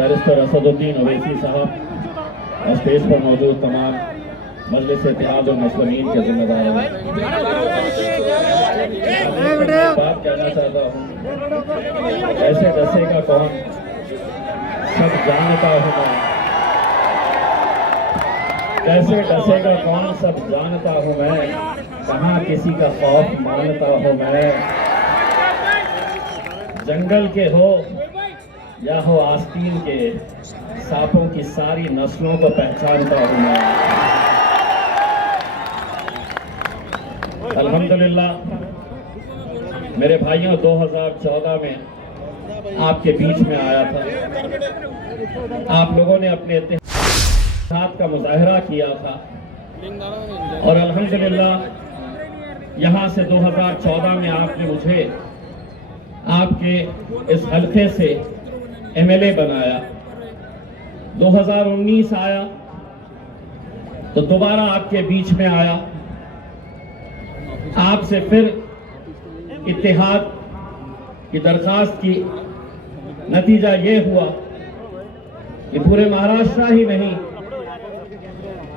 Barrister Asaduddin Owaisi साहब और stage पर मौजूद तमाम मजलिस इत्तेहाद और मुस्लिमीन के जिम्मेदार हैं। बात कहना चाहता हूँ, कैसे डसेगा कौन, सब जानता हूँ मैं। कैसे डसेगा कौन, सब जानता हूँ मैं। कहाँ किसी का खौफ मानता हूँ मैं। जंगल के हो या हो आस्तीन के, सांपों की सारी नस्लों को पहचानता हूँ मैं। अल्हम्दुलिल्लाह मेरे भाइयों, 2014 में आपके बीच में आया था। आप लोगों ने अपने इत्तेहाद का मुजाहरा किया था और अल्हम्दुलिल्लाह यहाँ से 2014 में आपने मुझे आपके इस हल्के से एमएलए बनाया। 2019 आया तो दोबारा आपके बीच में आया, आपसे फिर इत्तेहाद की दरखास्त की। नतीजा ये हुआ कि पूरे महाराष्ट्र ही नहीं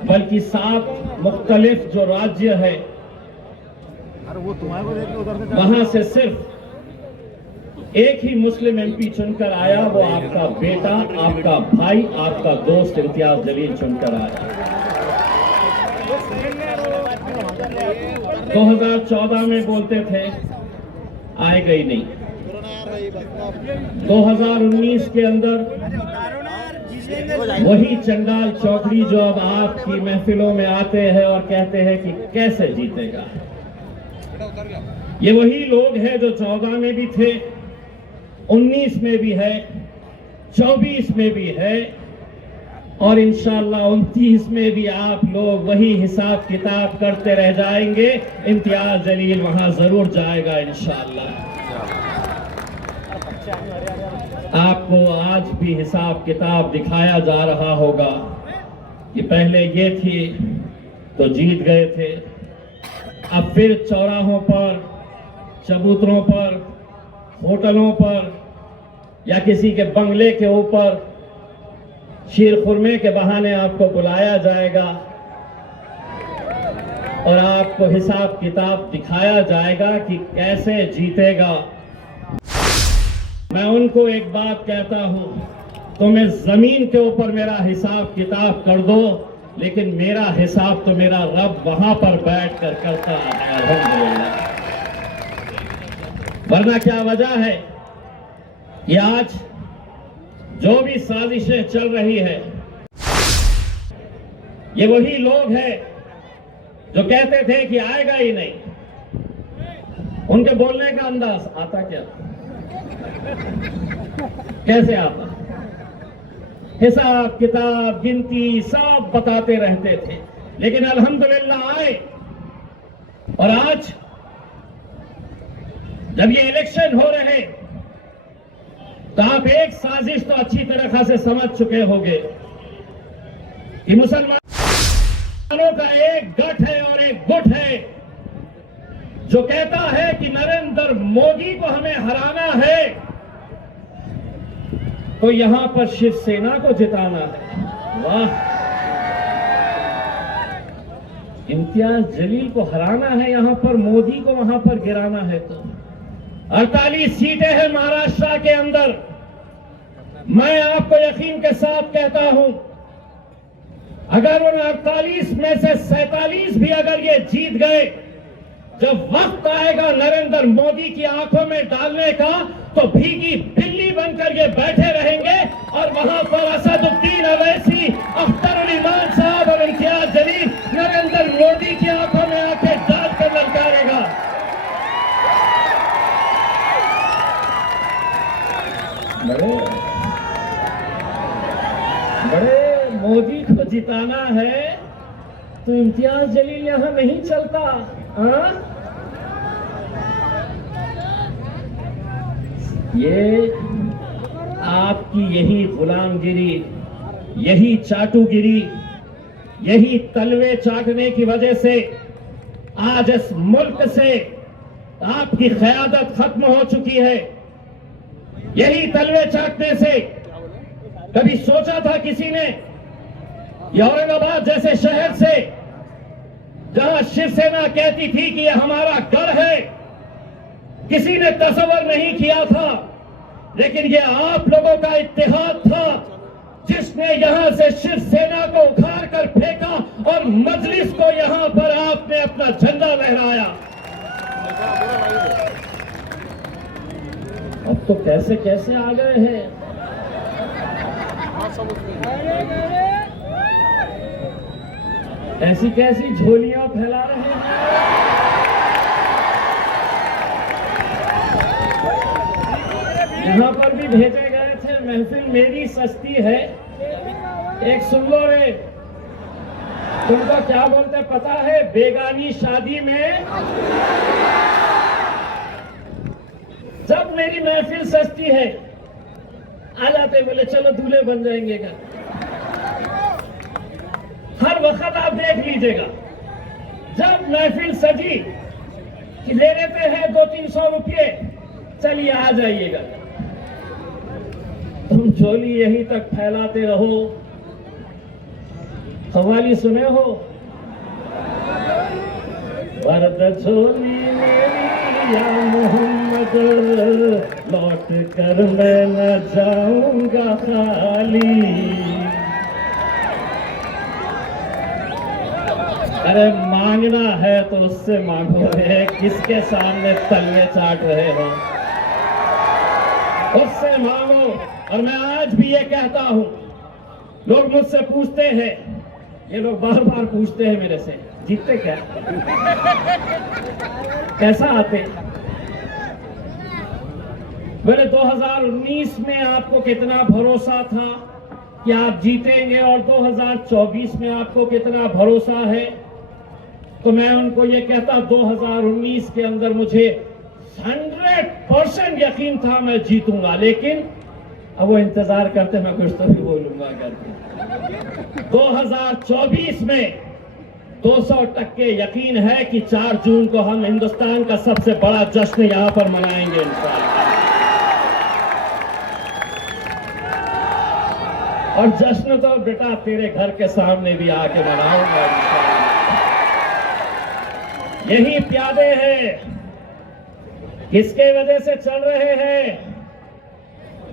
बल्कि 7 मुख्तलिफ जो राज्य है वहां से सिर्फ एक ही मुस्लिम एमपी चुनकर आया। वो आपका बेटा, आपका भाई, आपका दोस्त इम्तियाज जलील चुनकर आया। 2014 में बोलते थे आएगा ही नहीं। 2019 के अंदर वही चंडाल चौकड़ी जो अब आपकी महफिलों में आते हैं और कहते हैं कि कैसे जीतेगा, ये वही लोग हैं जो 14 में भी थे, 19 में भी है, 24 में भी है और इंशाअल्लाह 29 में भी आप लोग वही हिसाब किताब करते रह जाएंगे। इम्तियाज जलील वहां जरूर जाएगा इंशाअल्लाह। आपको आज भी हिसाब किताब दिखाया जा रहा होगा कि पहले ये थी तो जीत गए थे, अब फिर चौराहों पर, चबूतरों पर, होटलों पर या किसी के बंगले के ऊपर शीर खुरमे के बहाने आपको बुलाया जाएगा और आपको हिसाब किताब दिखाया जाएगा कि कैसे जीतेगा। मैं उनको एक बात कहता हूं, तुम्हें जमीन के ऊपर मेरा हिसाब किताब कर दो, लेकिन मेरा हिसाब तो मेरा रब वहां पर बैठ कर करता है अल्हम्दुलिल्लाह। वरना क्या वजह है कि आज जो भी साजिशें चल रही है, ये वही लोग हैं जो कहते थे कि आएगा ही नहीं। उनके बोलने का अंदाज आता क्या, कैसे आता, हिसाब किताब गिनती सब बताते रहते थे, लेकिन अल्हम्दुलिल्लाह आए। और आज जब ये इलेक्शन हो रहे तो आप एक साजिश तो अच्छी तरह से समझ चुके होंगे कि मुसलमानों का एक गठ है और एक गुट है जो कहता है कि नरेंद्र मोदी को हमें हराना है तो यहां पर शिवसेना को जिताना है। वाह, इम्तियाज जलील को हराना है यहां पर, मोदी को वहां पर गिराना है। तो 48 सीटें हैं महाराष्ट्र के अंदर। मैं आपको यकीन के साथ कहता हूं, अगर उन 48 में से 47 भी अगर ये जीत गए, जब वक्त आएगा नरेंद्र मोदी की आंखों में डालने का तो भीगी बिल्ली बनकर ये बैठे रहेंगे और वहां पर असदुद्दीन अवैसी, अख्तरुल ईमान साहब और इम्तियाज जलील नरेंद्र मोदी की आंखों में आंखें डालकर ललकारेगा। बड़े मोदी को जिताना है तो इम्तियाज जलील यहां नहीं चलता। ये आपकी यही गुलामगिरी, यही चाटुगिरी, यही तलवे चाटने की वजह से आज इस मुल्क से आपकी क़यादत खत्म हो चुकी है। यही तलवे चाटने से कभी सोचा था किसी ने ये औरंगाबाद जैसे शहर से, जहां शिवसेना कहती थी कि यह हमारा गढ़ है, किसी ने तस्वर नहीं किया था। लेकिन ये आप लोगों का इत्तेहाद था जिसने यहां से शिवसेना को उखाड़ कर फेंका और मजलिस को यहां पर आपने अपना झंडा लहराया। अब तो कैसे कैसे आ गए हैं। ऐसी कैसी झोलियां फैला रहे हैं। यहां पर भी भेजे गए थे, महफिल मेरी सस्ती है, एक सुन लो रे, तुमको क्या बोलते पता है? बेगानी शादी में जब मेरी महफिल सस्ती है आ जाते, बोले चलो दूल्हे बन जाएंगे क्या। हर वक्त आप देख लीजिएगा, जब महफिल सजी कि ले लेते हैं 200-300 रुपये, चलिए आ जाइएगा। तुम झोली यहीं तक फैलाते रहो। कव्वाली सुने हो? वर्द झोली मेरी या मोहम्मद, लौट कर मैं न जाऊंगा खाली। अरे मांगना है तो उससे मांगो रे, किसके सामने तलवे चाट रहे हो? उससे मांगो। और मैं आज भी ये कहता हूं, लोग मुझसे पूछते हैं, ये लोग बार बार पूछते हैं मेरे से, जीतते क्या, कैसा आते? मेरे 2019 में आपको कितना भरोसा था कि आप जीतेंगे और 2024 में आपको कितना भरोसा है? तो मैं उनको ये कहता, 2019 के अंदर मुझे 100% यकीन था मैं जीतूंगा, लेकिन अब वो इंतजार करते मैं कुछ तो भी बोलूंगा करके। 2024 में 200% यकीन है कि 4 जून को हम हिंदुस्तान का सबसे बड़ा जश्न यहां पर मनाएंगे इंशाअल्लाह। और जश्न तो बेटा तेरे घर के सामने भी आके मनाऊंगा इंशाअल्लाह। यही प्यादे हैं, किसके वजह से चल रहे हैं?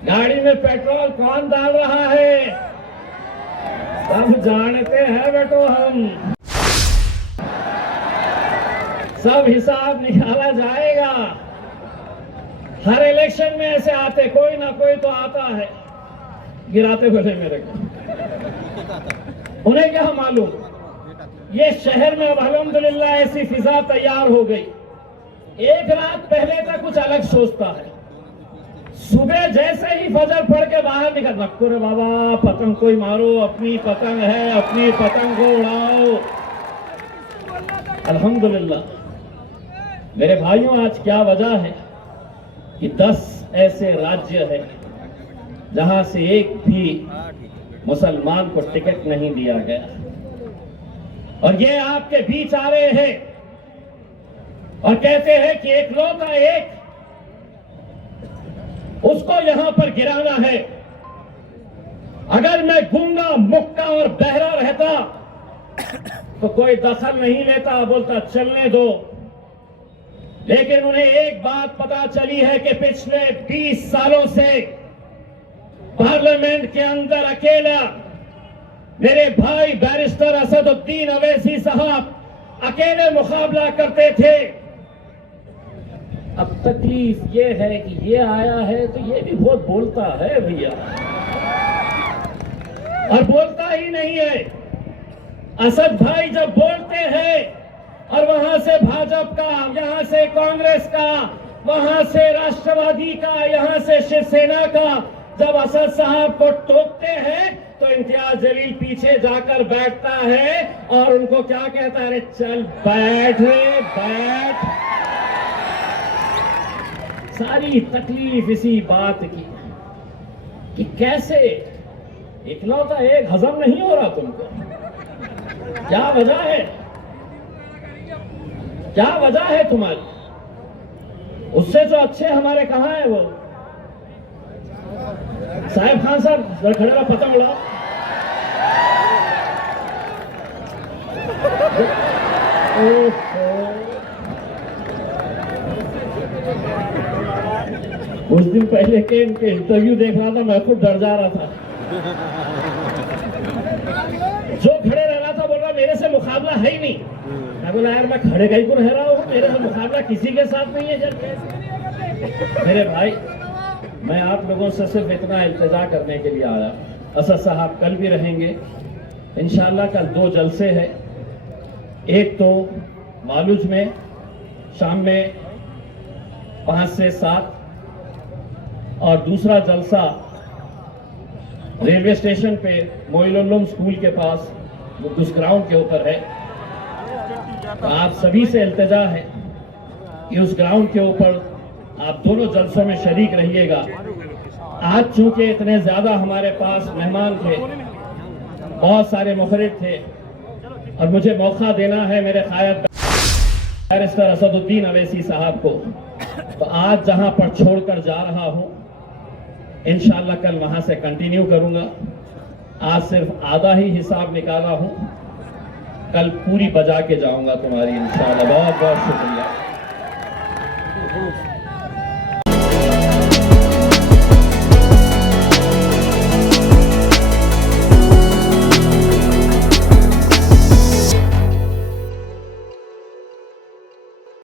गाड़ी में पेट्रोल कौन डाल रहा है? सब जानते हैं बेटो, हम सब हिसाब निकाला जाएगा। हर इलेक्शन में ऐसे आते, कोई ना कोई तो आता है गिराते बोले मेरे को। उन्हें क्या मालूम, ये शहर में अब अल्हम्दुलिल्लाह ऐसी फिजा तैयार हो गई। एक रात पहले तक कुछ अलग सोचता है, सुबह जैसे ही फजर पढ़ के बाहर निकल, नक्को रे बाबा पतंग कोई मारो, अपनी पतंग है, अपनी पतंग को उड़ाओ। अल्हम्दुलिल्लाह मेरे भाइयों, आज क्या वजह है कि 10 ऐसे राज्य हैं जहां से एक भी मुसलमान को टिकट नहीं दिया गया, और ये आपके बीच आ रहे हैं और कहते हैं कि एकलौता एक उसको यहां पर गिराना है। अगर मैं गूंगा, मुक्का और बहरा रहता तो कोई दखल नहीं लेता, बोलता चलने दो। लेकिन उन्हें एक बात पता चली है कि पिछले 20 सालों से पार्लियामेंट के अंदर अकेला मेरे भाई बैरिस्टर असदुद्दीन अवैसी साहब अकेले मुकाबला करते थे। अब तकलीफ ये है कि ये आया है तो ये भी बहुत बोलता है भैया, और बोलता ही नहीं है। असद भाई जब बोलते हैं और वहां से भाजपा का, यहां से कांग्रेस का, वहां से राष्ट्रवादी का, यहां से शिवसेना का, जब असद साहब को टोकते हैं तो इम्तियाज जलील पीछे जाकर बैठता है और उनको क्या कहता है? अरे चल बैठ रे बैठ। सारी तकलीफ इसी बात की कि कैसे इकलौता एक हजम नहीं हो रहा तुमको। क्या वजह है? क्या वजह है तुम्हारी? उससे जो अच्छे हमारे कहां है वो? साहेब खान साहब जरा खड़े रहो, पतंग उड़ाओ। कुछ दिन पहले के इनके इंटरव्यू देख रहा था, मैं खुद डर जा रहा था। जो खड़े रह रहा था बोल रहा मेरे से मुकाबला है ही नहीं। मैं बोला यार मैं खड़े का ही क्यों रह रहा हूँ, मेरे से मुकाबला किसी के साथ नहीं है। जब मेरे भाई, मैं आप लोगों से सिर्फ इतना इल्तिजा करने के लिए आया। असद साहब कल भी रहेंगे इंशाल्लाह। कल 2 जलसे हैं, एक तो मालूज में शाम में 5 से 7 और दूसरा जलसा रेलवे स्टेशन पे मोइनुल स्कूल के पास उस ग्राउंड के ऊपर है। तो आप सभी से इल्तिजा है कि उस ग्राउंड के ऊपर आप दोनों जलसों में शरीक रहिएगा। आज चूंकि इतने ज्यादा हमारे पास मेहमान थे, बहुत सारे मुखरिब थे, और मुझे मौका देना है मेरे कायद बैरिस्टर असदुद्दीन अवैसी साहब को, तो आज जहां पर छोड़कर जा रहा हूं इंशाल्लाह कल वहां से कंटिन्यू करूंगा। आज सिर्फ आधा ही हिसाब निकाला हूं, कल पूरी बजा के जाऊंगा तुम्हारी इंशाल्लाह। बहुत बहुत शुक्रिया।